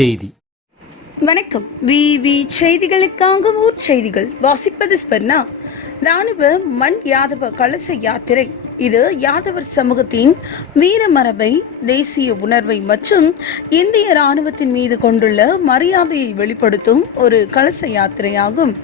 செய்தி. வணக்கம். விவி செய்திகளுக்காக ஊர் செய்திகள் வாசிப்பது ஸ்பர்ணா. ராணுவ மண் யாதவ கலச யாத்திரை இது யாதவர் சமூகத்தின் வீர மரபை, தேசிய உணர்வை மற்றும் இந்திய ராணுவத்தின் மீது கொண்டுள்ள மரியாதையை வெளிப்படுத்தும் ஒரு கலச யாத்திரையாகும்.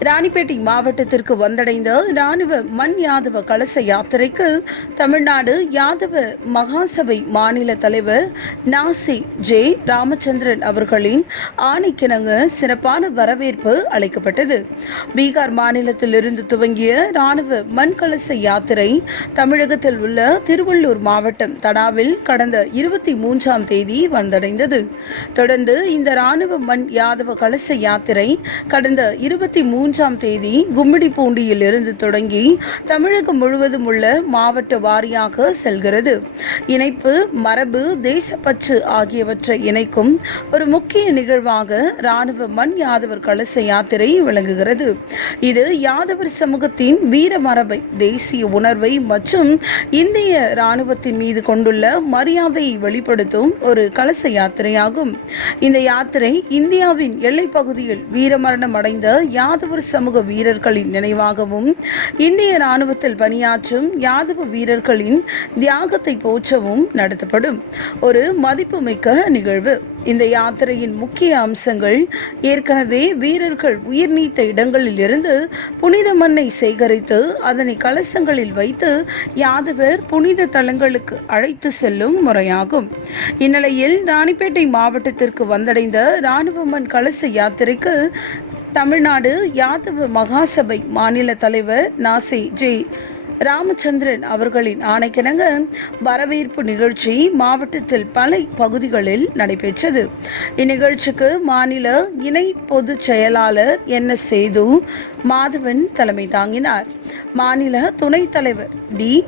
ராணிப்பேட்டை மாவட்டத்திற்கு வந்தடைந்த ராணுவ மண் யாதவ கலச யாத்திரைக்கு தமிழ்நாடு யாதவ மகாசபை மாநில தலைவர் நாசி ஜே ராமச்சந்திரன் அவர்களின் ஆணைக்கிணங்க சிறப்பான வரவேற்பு அளிக்கப்பட்டது. பீகார் மாநிலத்திலிருந்து துவங்கிய ராணுவ மண் கலச யாத்திரை தமிழகத்தில் உள்ள திருவள்ளூர் மாவட்டம் தடாவில் கடந்த 23ஆம் தேதி வந்தடைந்தது. தொடர்ந்து இந்த ராணுவ மண் யாதவ கலச யாத்திரை கடந்த 23ஆம் தேதி கும்மிடிப்பூண்டியில் இருந்து தொடங்கி தமிழகம் முழுவதும் உள்ள மாவட்ட வாரியாக செல்கிறது. இணைப்பு, மரபு, தேசப்பற்று ஆகியவற்றை இணைக்கும் ஒரு முக்கிய நிகழ்வாக ராணுவ மண் யாதவர் கலச யாத்திரை விளங்குகிறது. இது யாதவர் சமூகத்தின் வீர மரபை, தேசிய உணர்வை மற்றும் இந்திய ராணுவத்தின் மீது கொண்டுள்ள மரியாதையை வெளிப்படுத்தும் ஒரு கலச யாத்திரையாகும். இந்த யாத்திரை இந்தியாவின் எல்லைப் பகுதியில் வீரமரணம் அடைந்த யாதவர் சமூக வீரர்களின் நினைவாகவும் இந்திய ராணுவத்தில் பணியாற்றும் யாதவ வீரர்களின் தியாகத்தை போற்றவும் நடத்தப்படும் ஒரு மதிப்புமிக்க நிகழ்வு. இந்த யாத்திரையின் முக்கிய அம்சங்கள் ஏற்கனவே வீரர்கள் உயிர் நீத்த இடங்களில் இருந்து புனித மண்ணை சேகரித்து அதனை கலசங்களில் வைத்து யாதவர் புனித தலங்களுக்கு அழைத்து செல்லும் முறையாகும். இந்நிலையில் ராணிப்பேட்டை மாவட்டத்திற்கு வந்தடைந்த ராணுவ மண் கலச யாத்திரைக்கு தமிழ்நாடு யாதவ மகாசபை மாநில தலைவர் நாசி ஜே ராமச்சந்திரன் அவர்களின் ஆணைக்கிணங்க வரவேற்பு நிகழ்ச்சி மாவட்டத்தில் பல பகுதிகளில் நடைபெற்றது. இந்நிகழ்ச்சிக்கு மாநில இணை பொதுச் செயலாளர் என்.எஸ். சேது மாதவன் தலைமை தாங்கினார். மாநில துணைத் தலைவர் டி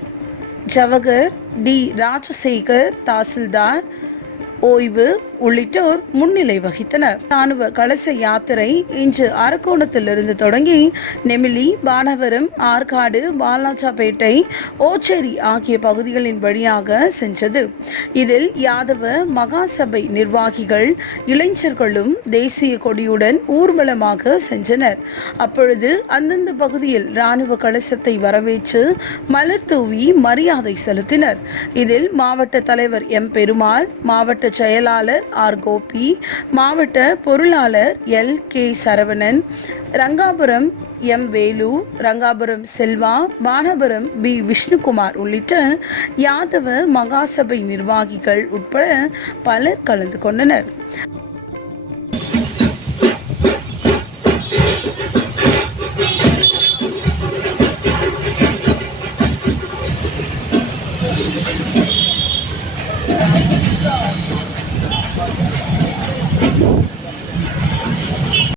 ஜவஹர், டி ராஜசேகர், தாசில்தார் ஓய்வு உள்ளிட்டோர் முன்னிலை வகித்தனர். ராணுவ கலச யாத்திரை இன்று அரக்கோணத்திலிருந்து தொடங்கி நெமிலி, பானவரம், ஆற்காடு, வாலாஜாபேட்டை, ஓச்சேரி ஆகிய பகுதிகளின் வழியாக சென்றது. இதில் யாதவ மகாசபை நிர்வாகிகள், இளைஞர்களும் தேசிய கொடியுடன் ஊர்வலமாக சென்றனர். அப்பொழுது அந்தந்த பகுதியில் ராணுவ கலசத்தை வரவேற்று மலர் தூவி மரியாதை செலுத்தினர். இதில் மாவட்ட தலைவர் எம் பெருமாள், மாவட்ட செயலாளர் ஆர் கோபி, மாவட்ட பொருளாளர் L K Saravanan, Rangapuram M Velu, Rangapuram Selva, Banapuram P Vishnukumar உள்ளிட்ட யாதவ மகாசபை நிர்வாகிகள் உட்பட பலர் கலந்து கொண்டனர்.